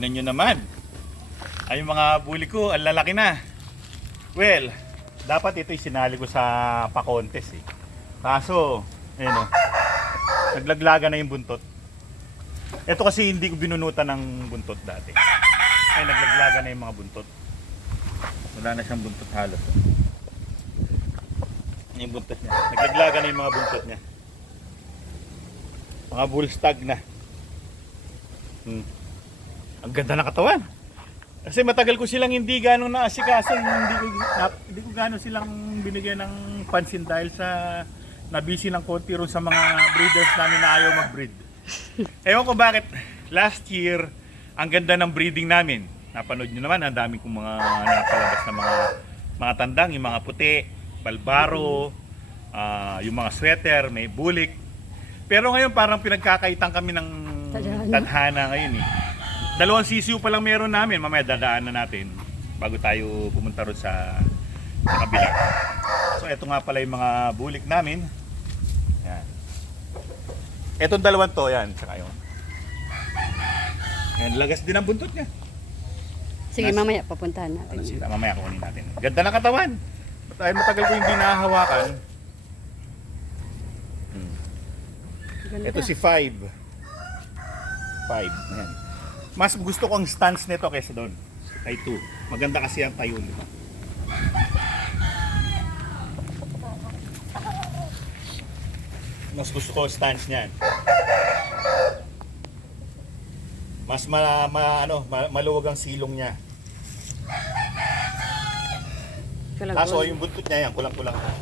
Tignan nyo naman. Ay, mga buli ko, ang lalaki na. Well, dapat ito sinali ko sa pa-contest eh. Kaso, ayun o, naglaglaga na yung buntot. Ito kasi hindi ko binunutan ng buntot dati. Ay, naglaglaga na yung mga buntot. Wala na siyang buntot halos. Yung buntot niya. Naglaglaga na yung mga buntot niya. Mga bull stag na. Hmm. Ang ganda ng katawan. Kasi matagal ko silang hindi gano'ng naasikaso, hindi ko, na, hindi ko gano'ng silang binigyan ng pansin dahil sa nabisi ng konti ron sa mga breeders namin na ayaw mag-breed. Ewan ko bakit last year, ang ganda ng breeding namin. Napanood nyo naman, ang dami kong mga napalabas na mga mga tandang, yung mga puti, balbaro, ah, yung mga sweater, may bulik. Pero ngayon parang pinagkakaitan kami ng tadhana ngayon eh. Dalawang sisiw pa lang meron namin, mamaya dadaan na natin bago tayo pumunta ron sa, sa kabila. So eto nga pala yung mga bulik namin. Yan. Etong dalawang to, yan, tsaka yun. Yan, lagas din ang buntot niya. Sige, Nas- mamaya papuntahan Ano natin. sila, mamaya kukunin natin. Ganda ng katawan. Dahil matagal ko hindi nahahawakan. Hmm. Ito si 5. 5. Ayan. Mas gusto ko ang stance nito kaysa doon. Kay 2. Maganda kasi ang tayo nito. Mas gusto ko ang stance niyan. Mas ma, ma- ano, ma- maluwag ang silong niya. Kaso yung buntot niya yan, kulang-kulang na.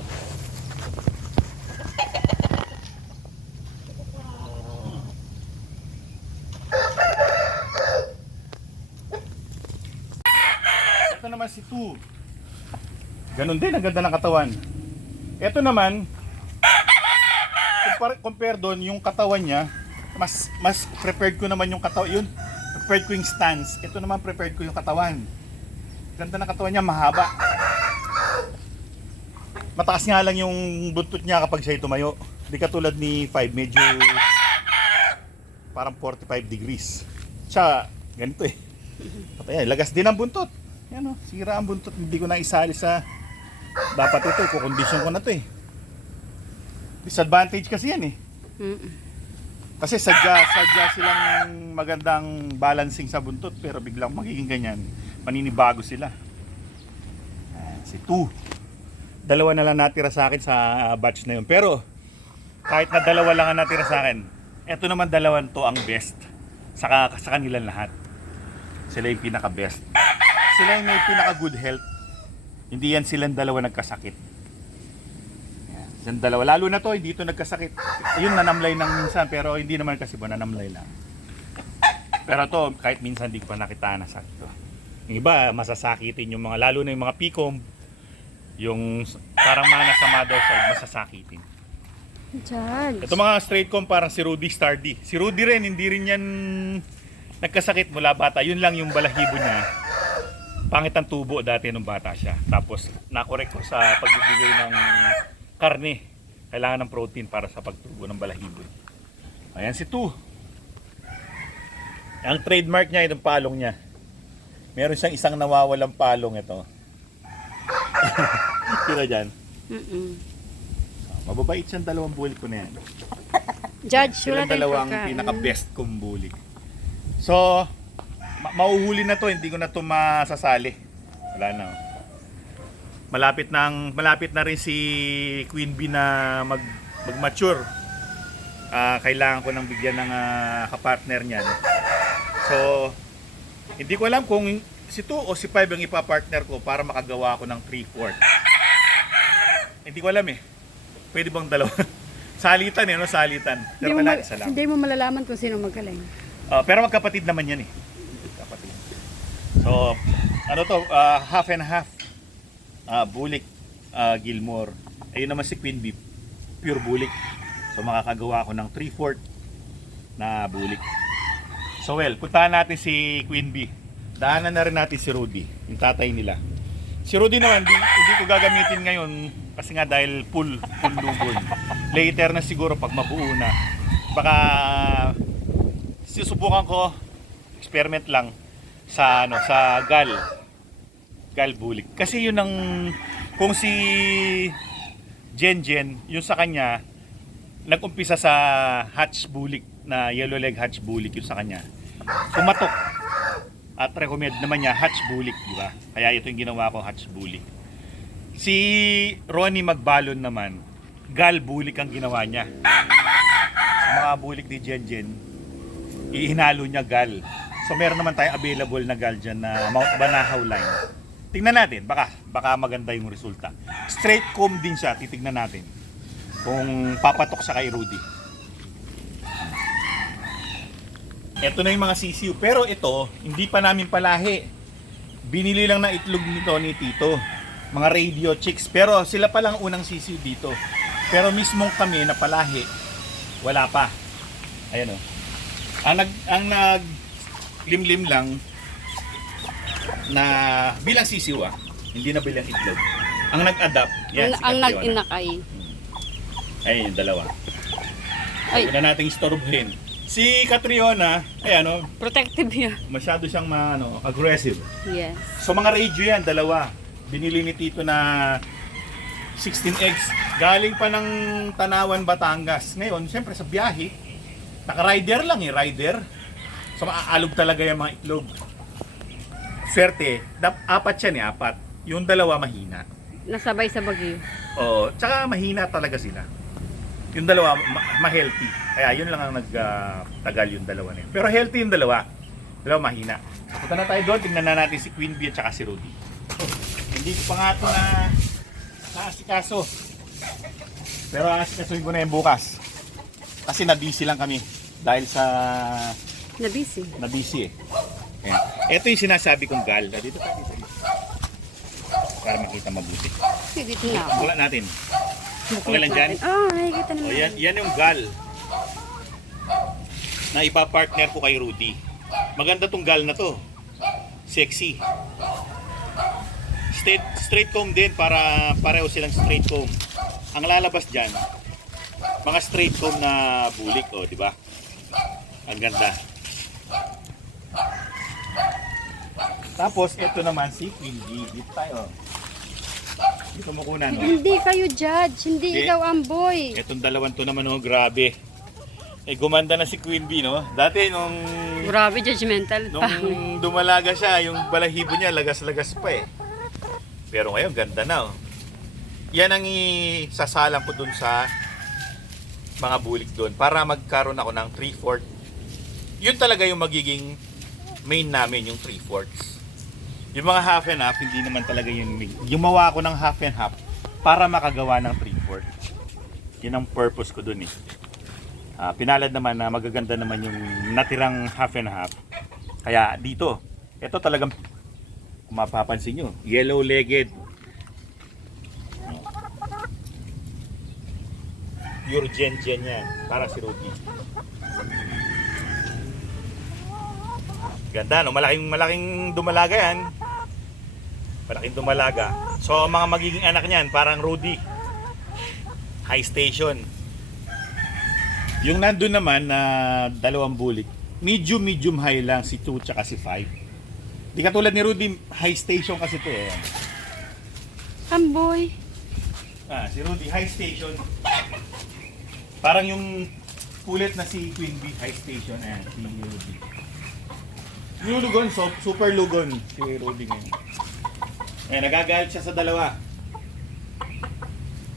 Ito naman si Tu. Ganon din, ang ganda ng katawan. Ito naman, compare, compare doon, yung katawan niya, mas mas prepared ko naman yung katawan, yun, prepared ko yung stance. Ito naman prepared ko yung katawan. Ganda ng katawan niya, mahaba. Mataas nga lang yung buntot niya kapag siya tumayo. Hindi katulad ni 5, medyo parang 45 degrees. Siya, ganito eh. Patay, lagas din ang buntot. Yan o, sira ang buntot. Hindi ko na isali sa... Dapat ito, kukondisyon ko na to eh. Disadvantage kasi yan eh. Mm-mm. Kasi sadya, sadya silang magandang balancing sa buntot pero biglang magiging ganyan, maninibago sila. Ayan, si 2. Dalawa na lang natira sa akin sa uh, batch na yun. Pero kahit na dalawa lang ang natira sa akin, eto naman dalawan to ang best sa, sa kanilang lahat. Sila yung pinaka best. Sila yung may pinaka good health. Hindi yan silang dalawa nagkasakit. Yan, Silang dalawa. Lalo na to, hindi to nagkasakit. Yun, nanamlay ng minsan, pero hindi naman kasi ba nanamlay lang. Pero to, kahit minsan di ko pa nakita na sakit to. Yung iba, masasakitin yung mga, lalo na yung mga pikom, yung parang mana sa mother side, masasakitin. Charles. Ito mga straight com parang si Rudy Stardy. Si Rudy rin, hindi rin yan nagkasakit mula bata. Yun lang yung balahibo niya. Pangit ang tubo dati nung bata siya. Tapos nakorek ko sa pagbibigay ng karne. Kailangan ng protein para sa pagtubo ng balahibo. Ayan si Tu. Ang trademark niya, itong palong niya. Meron siyang isang nawawalang palong ito. Kira dyan. Mm-mm. Mababait siyang dalawang bulik ko na yan. Judge, Sila wala tayong dalawang pinaka-best kong bulik. So, ma- mauhuli na to, hindi ko na to masasali. Wala na. oh. Malapit nang malapit na rin si Queen Bee na mag mag-mature. Ah, kailangan ko nang bigyan ng ah, kapartner niyan. So, hindi ko alam kung si 2 o si 5 ang ipapartner ko para makagawa ako ng 3-4. Hindi ko alam eh. Pwede bang dalawa? Salitan eh, no? Salitan. Hindi Pero mo, kailangan ma- hindi mo malalaman kung sino magaling. Ah, pero magkapatid naman yan eh. So, ano to, ah, half and half. Ah, bulik, ah, Gilmore. Ayun naman si Queen Bee, pure bulik. So, makakagawa ako ng 3-4 na bulik. So, well, puntahan natin si Queen Bee. Daanan na rin natin si Rudy, yung tatay nila. Si Rudy naman, hindi, hindi ko gagamitin ngayon kasi nga dahil full, full lubon. Later na siguro pag mabuo na. Baka susubukan ko, experiment lang, sa ano sa gal. Gal bulik. Kasi yun ang kung si Jen Jen, yung sa kanya nag-umpisa sa hatch bulik na yellow leg hatch bulik yung sa kanya. Pumatok. At recommend naman niya hatch bulik, di ba? Kaya ito yung ginawa ko hatch bulik. Si Ronnie Magbalon naman, gal bulik ang ginawa niya. Sa mga bulik ni Jen Jen, ihinalo niya gal. So meron naman tayong available na gal dyan na Mount Banahaw line. Tingnan natin, baka, baka maganda yung resulta. Straight comb din siya, titignan natin. Kung papatok siya kay Rudy. Ito na yung mga sisiw. Pero ito, hindi pa namin palahi. Binili lang na itlog nito ni Tito. Mga radio chicks. Pero sila pa lang unang sisiw dito. Pero mismong kami na palahi, wala pa. Ayan o. Ang nag, ang nag limlim lang na bilang sisiw ah. Hindi na bilang itlog. Ang nag-adapt, yan ang, si ang nag-inakay. Ayun yung dalawa. Ay, Huwag na nating istorbohin. Si Catriona, ay ano, protective yan. masyado siyang ma, ano, aggressive. Yes. So mga radio yan, dalawa. Binili ni Tito na 16 eggs. Galing pa ng Tanawan, Batangas. Ngayon, siyempre sa biyahe, naka-rider lang eh, rider. So maaalog talaga yung mga itlog. Swerte, dap, apat yan eh, apat. Yung dalawa mahina. Nasabay sa bagyo. Oo, tsaka mahina talaga sila. Yung dalawa, ma- ma-healthy. Kaya yun lang ang nag-tagal yung dalawa na yun. Pero healthy yung dalawa. Dalawa mahina. Punta na tayo doon, tingnan na natin si Queen Bee at saka si Rudy. Hindi ko pa nga ito na naasikaso. Pero aasikasuhin ko na yung bukas. Kasi na-busy lang kami. Dahil sa Na busy. na-busy eh. Ayan. Ito yung sinasabi kong gal. Ah, Dito tayo. dito. Para makita mabuti. Kasi dito na ako. Wala natin. Okay lang dyan? Oo, oh, nakikita naman. O yan, yan yung gal na ipapartner ko kay Rudy. Maganda tong gal na to. Sexy. Straight, straight comb din para pareho silang straight comb. Ang lalabas dyan, mga straight comb na bulik, o, di ba? Ang ganda. Tapos, ito naman si Queen Bee. Dito tayo. Dito mo kuna, no? Hindi kayo judge. Hindi Hindi. ikaw ang boy. Etong dalawang to naman oh, grabe. Eh gumanda na si Queen Bee, no? Dati nung Grabe, judgmental. nung dumalaga siya, yung balahibo niya lagas-lagas pa eh. Pero ngayon ganda na oh. Yan ang isasalang ko dun sa mga bulik doon para magkaroon ako ng 3-4. Yun talaga yung magiging main namin, yung 3-4. Yung mga half and half, hindi naman talaga yun. Gumawa ako ng half and half para makagawa ng 3-4. Yun ang purpose ko dun eh. Ah, pinalad naman na magaganda naman yung natirang half and half. Kaya dito, ito talagang kung mapapansin nyo, yellow-legged. Pure gen gen yan, para si Rudy. Ganda no, malaking malaking dumalaga yan. Malaking dumalaga. So ang mga magiging anak niyan, parang Rudy. High station. Yung nandun naman na dalawang bulik, medium medium high lang si 2 tsaka si 5. Di katulad ni Rudy, high station kasi to eh. Ang boy. Ah, si Rudy, high station. Parang yung kulit na si Queen Bee, high station. Ayan, si Rudy. Yung lugon, so, super lugon si Rudy ngayon. Ayan, nagagalit siya sa dalawa.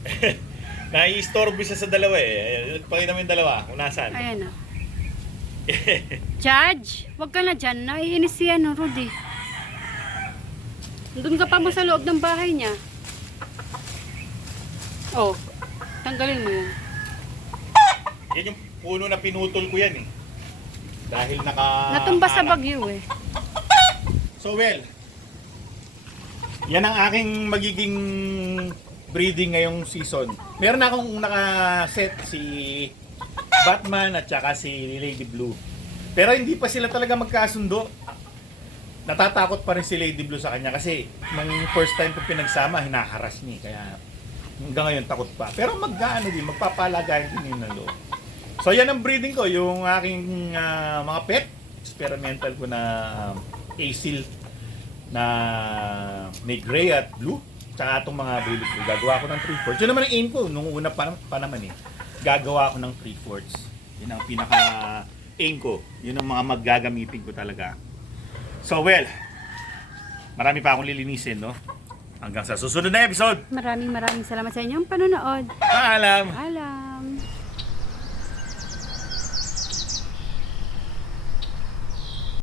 Nai-istorbo siya sa dalawa eh. Pakita mo yung dalawa kung nasaan. Ayan na. Judge, wag ka na dyan. Naiinis si ano, Rudy. Doon ka pa mo sa loob ng bahay niya. Oh, tanggalin mo yun. Yan yung puno na pinutol ko yan eh. Dahil naka... Natumba sa bagyo eh. So well, yan ang aking magiging breeding ngayong season. Meron na akong naka-set si Batman at saka si Lady Blue. Pero hindi pa sila talaga magkasundo. Natatakot pa rin si Lady Blue sa kanya kasi nung first time ko pinagsama, hinaharas niya. Kaya hanggang ngayon takot pa. Pero mag-ano din, magpapalagayan din yun ng loob. So yan ang breeding ko, yung aking ah, mga pet. experimental ko na um, ASIL na may gray at blue. Tsaka itong mga bullet ko. Gagawa ko ng 3 fourths. Yun naman ang aim ko. Nung una pa, pa naman eh. Gagawa ko ng 3 fourths. Yun ang pinaka aim ko. Yun ang mga maggagamitin ko talaga. So well, marami pa akong lilinisin, no? Hanggang sa susunod na episode. Maraming maraming salamat sa inyong panonood. Paalam! Alam.